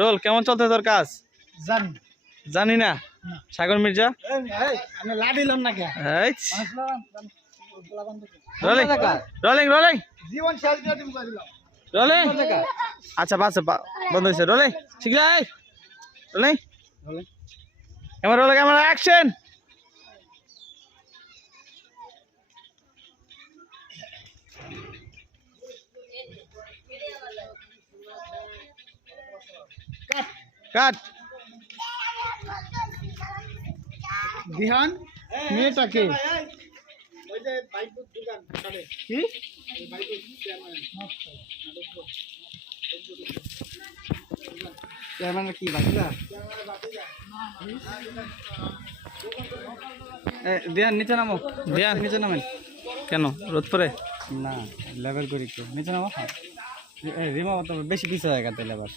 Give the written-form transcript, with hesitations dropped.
Role কেমন চলতে তোর কাজ? জানি না। Sagar Mirza rolling rolling rolling rolling. আচ্ছা বাস বন্ধ হয়েছে। রোলিং শিখলে rolling camera roll camera action. Cut. ধ্যান মেয়েটাকে কি ক্যামেরা কি বাকিরা ধ্যান নিচে নামো। ধ্যান নিচে নামেন। কেন রোদ পরে না লেভেল করি একটু নিচে নামো। রিমা বেশি পিছিয়ে জায়গা তাহলে আবার